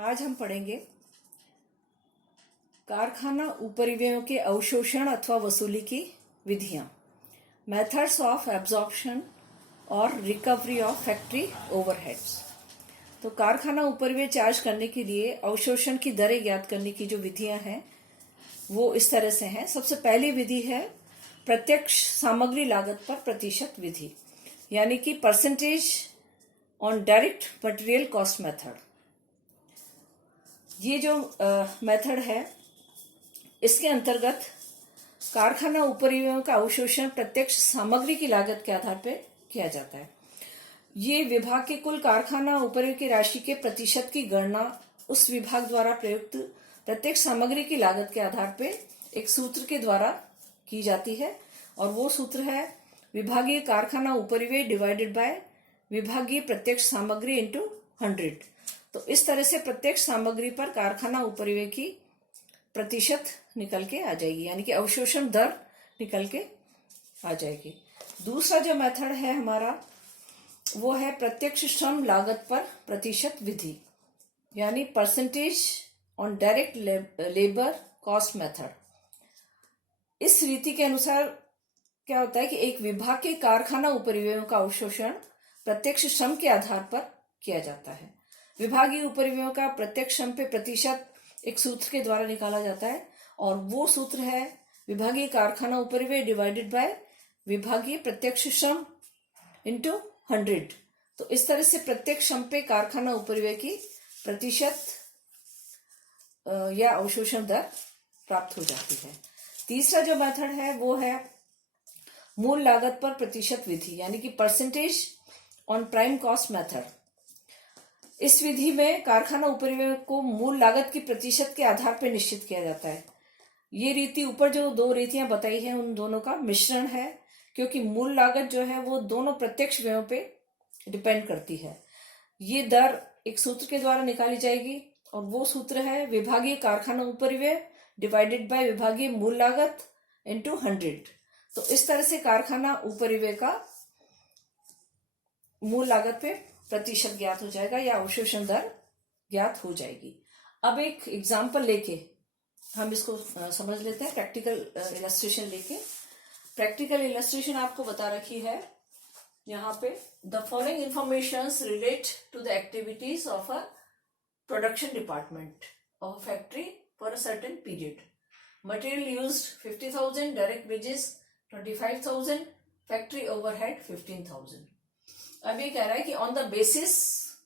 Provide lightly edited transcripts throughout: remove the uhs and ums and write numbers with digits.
आज हम पढ़ेंगे कारखाना उपरिव्ययों के अवशोषण अथवा वसूली की विधियां, मेथड्स ऑफ एब्जॉर्प्शन और रिकवरी ऑफ फैक्ट्री ओवरहेड्स। तो कारखाना उपरिव्यय चार्ज करने के लिए अवशोषण की दरें ज्ञात करने की जो विधियां हैं वो इस तरह से हैं। सबसे पहली विधि है प्रत्यक्ष सामग्री लागत पर प्रतिशत विधि, यानी कि percentage on direct material cost method. ये जो मेथड है इसके अंतर्गत कारखाना उपरिव्ययों का अवशोषण प्रत्यक्ष सामग्री की लागत के आधार पर किया जाता है। ये विभाग के कुल कारखाना उपरिव्यय की राशि के प्रतिशत की गणना उस विभाग द्वारा प्रयुक्त प्रत्यक्ष सामग्री की लागत के आधार पर एक सूत्र के द्वारा की जाती है, और वो सूत्र है विभागीय कारखाना उपरिव्यय डिवाइडेड बाय विभागीय प्रत्यक्ष सामग्री इंटू 100। तो इस तरह से प्रत्यक्ष सामग्री पर कारखाना उपरिव्यय की प्रतिशत निकल के आ जाएगी, यानी कि अवशोषण दर निकल के आ जाएगी। दूसरा जो मेथड है हमारा वो है प्रत्यक्ष श्रम लागत पर प्रतिशत विधि, यानी percentage on direct labour cost method. इस रीति के अनुसार क्या होता है कि एक विभाग के कारखाना उपरिव्ययों का अवशोषण प्रत्यक्ष श्रम के आधार पर किया जाता है। विभागीय उपरिव्ययों का प्रत्यक्ष श्रम पे प्रतिशत एक सूत्र के द्वारा निकाला जाता है, और वो सूत्र है विभागीय कारखाना उपरिव्यय डिवाइडेड बाय विभागीय प्रत्यक्ष श्रम इंटू 100। तो इस तरह से प्रत्यक्ष श्रम पे कारखाना उपरिव्यय की प्रतिशत या अवशोषण दर प्राप्त हो जाती है। तीसरा जो मेथड है वो है मूल लागत पर प्रतिशत विधि, यानी कि percentage on prime cost method. इस विधि में कारखाना उपरिव्यय को मूल लागत की प्रतिशत के आधार पर निश्चित किया जाता है। ये रीति ऊपर जो दो रीतियां बताई हैं उन दोनों का मिश्रण है, क्योंकि मूल लागत जो है वो दोनों प्रत्यक्ष व्ययों पे डिपेंड करती है। ये दर एक सूत्र के द्वारा निकाली जाएगी, और वो सूत्र है विभागीय कारखाना उपरिव्यय डिवाइडेड बाय विभागीय मूल लागत इंटू 100। तो इस तरह से कारखाना उपरिव्यय का मूल लागत पे प्रतिशत ज्ञात हो जाएगा या अवशोषण दर ज्ञात हो जाएगी। अब एक एग्जाम्पल लेके हम इसको समझ लेते हैं, प्रैक्टिकल इलस्ट्रेशन लेके। प्रैक्टिकल इलस्ट्रेशन आपको बता रखी है यहाँ पे। The following informations relate to the activities of a production department of a factory for a certain period. Material used 50,000, direct wages 25,000, factory overhead 15,000। अब ये कह रहा है कि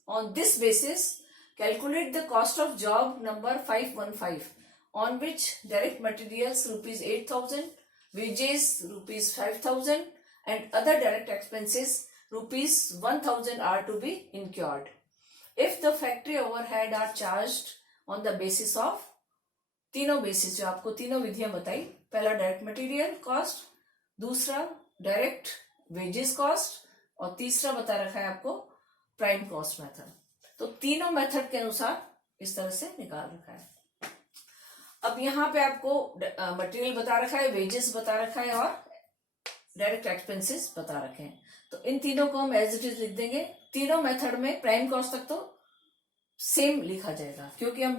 on this basis calculate the cost of job number 515 on which direct materials rupees 8,000, wages rupees 5,000 and other direct expenses rupees 1,000 are to be incurred. If the factory overhead are charged on the basis of तीनों basis जो आपको तीनों विधियां बताई, पहला direct material cost, दूसरा direct wages cost, और तीसरा बता रखा है आपको प्राइम कॉस्ट मेथड। तो तीनों मेथड के अनुसार इस तरह से निकाल रखा है। अब यहाँ पे आपको मटेरियल बता रखा है, वेजेस बता रखा है और डायरेक्ट एक्सपेंसेस बता रखे हैं। तो इन तीनों को हम एज इट इज लिख देंगे। तीनों मेथड में प्राइम कॉस्ट तक तो सेम लिखा जाएगा, क्योंकि हम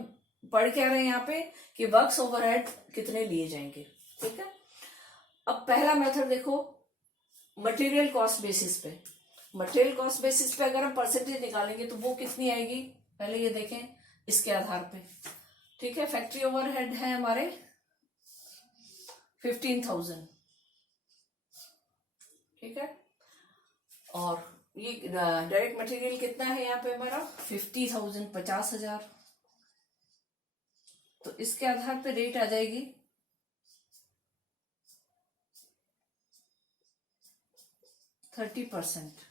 पढ़ के आ रहे हैं यहाँ पे कि वर्क्स ओवरहेड कितने लिए जाएंगे। ठीक है। अब पहला मेथड देखो, मटेरियल कॉस्ट बेसिस पे। मटेरियल कॉस्ट बेसिस पे अगर हम परसेंटेज निकालेंगे तो वो कितनी आएगी, पहले ये देखें इसके आधार पे। ठीक है। फैक्ट्री ओवरहेड है हमारे 15,000। ठीक है। और ये डायरेक्ट मटेरियल कितना है यहाँ पे हमारा 50,000, 50,000। तो इसके आधार पे रेट आ जाएगी 30%।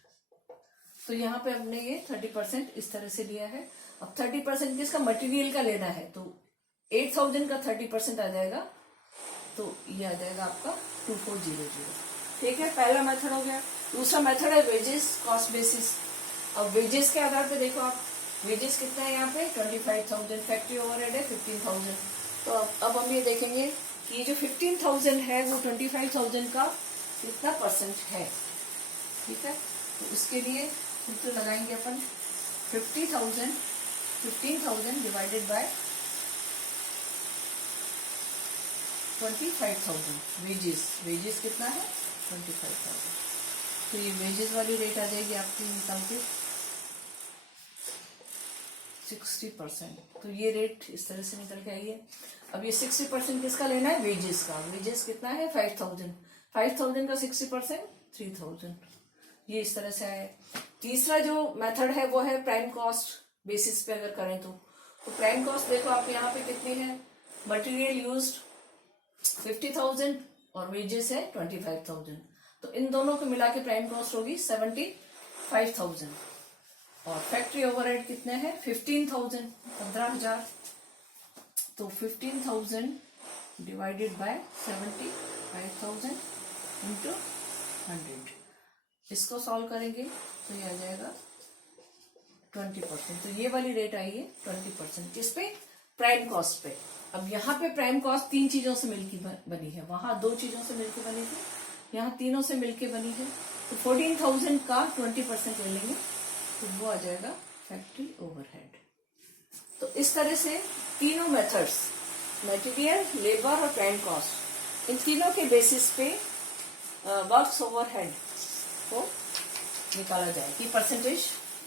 तो यहाँ पे हमने ये 30% इस तरह से लिया है। अब 30% किसका, मटेरियल का लेना है, तो 8,000 का 30% आ जाएगा, तो ये आ जाएगा आपका 2400। ठीक है। पहला मेथड हो गया। दूसरा मेथड है वेजेस कॉस्ट बेसिस। अब वेजेस के आधार पे देखो आप, वेजेस कितना है यहाँ पे 25,000, फैक्ट्री ओवरहेड है 15,000। तो अब हम ये देखेंगे कि ये जो 15,000 है वो 25,000 का कितना परसेंट है। ठीक है। तो उसके लिए सूत्र लगाएंगे अपन 50,000 15,000 डिवाइडेड बाय 25,000 वेजेस कितना है 25,000। तो ये वेजेस वाली रेट आ जाएगी आपकी इनकम की 60%। तो ये रेट इस तरह से निकल के आई है। अब ये 60% किसका लेना है वेजेस का। वेजेस कितना है 5,000 का 60% 3,000। ये इस तरह से आया। तीसरा जो मेथड है वो है प्राइम कॉस्ट बेसिस पे अगर करें तो प्राइम कॉस्ट देखो आप यहाँ पे कितनी है। मटेरियल यूज्ड 50,000 और वेजेस है 25,000। तो इन दोनों को मिला के प्राइम कॉस्ट होगी 75,000। और फैक्ट्री ओवरहेड कितने हैं 15,000 15,000। तो 15,000 डिवाइडेड बाय 75,000 इंटू 100। इसको सॉल्व करेंगे तो ये आ जाएगा 20%। तो ये वाली रेट आई है 20%। किस पे प्राइम कॉस्ट पे। अब यहाँ पे प्राइम कॉस्ट 3 चीजों से मिलकर बनी है, वहां 2 चीजों से मिलकर बनी थी, यहाँ तीनों से मिलकर बनी है। तो 14,000 का 20% ले लेंगे तो वो आ जाएगा फैक्ट्री ओवरहेड। तो इस तरह से तीनों मेथड्स मटेरियल, लेबर और प्राइम कॉस्ट, इन तीनों के बेसिस पे वर्क्स ओवरहेड को निकाला जाएगी, परसेंटेज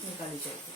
निकाली जाएगी।